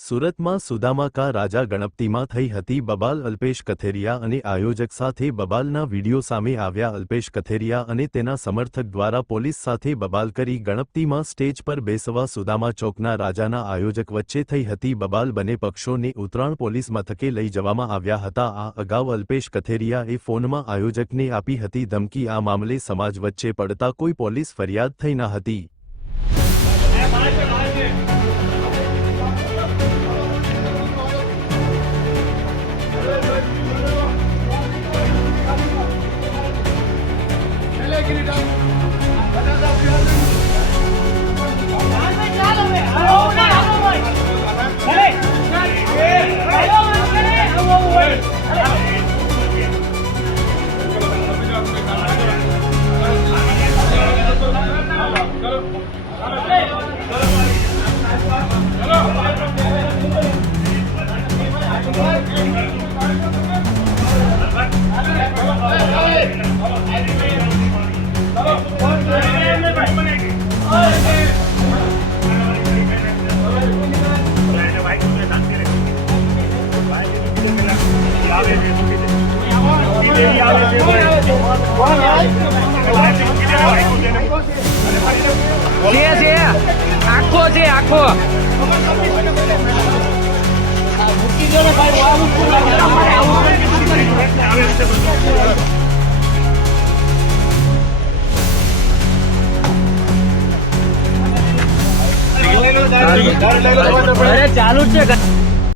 સુરતમાં સુદામાકા રાજા ગણપતિમાં થઈ હતી બબાલ અલ્પેશ કથેરિયા અને આયોજક સાથે બબાલના વીડિયો સામે આવ્યા અલ્પેશ કથેરિયા અને તેના સમર્થક દ્વારા પોલીસ સાથે બબાલ કરી ગણપતિમાં સ્ટેજ પર બેસવા સુદામા ચોકના રાજાના આયોજક વચ્ચે થઈ હતી બબાલ બંને પક્ષોને ઉત્તરાણ પોલીસ મથકે લઈ જવામાં આવ્યા હતા. આ અગાઉ અલ્પેશ કથેરિયાએ ફોનમાં આયોજકને આપી હતી ધમકી. આ મામલે સમાજ વચ્ચે પડતા કોઈ પોલીસ ફરિયાદ થઈ ન હતી. Hey! છે છે આખો છે આખો અરે ચાલુ છે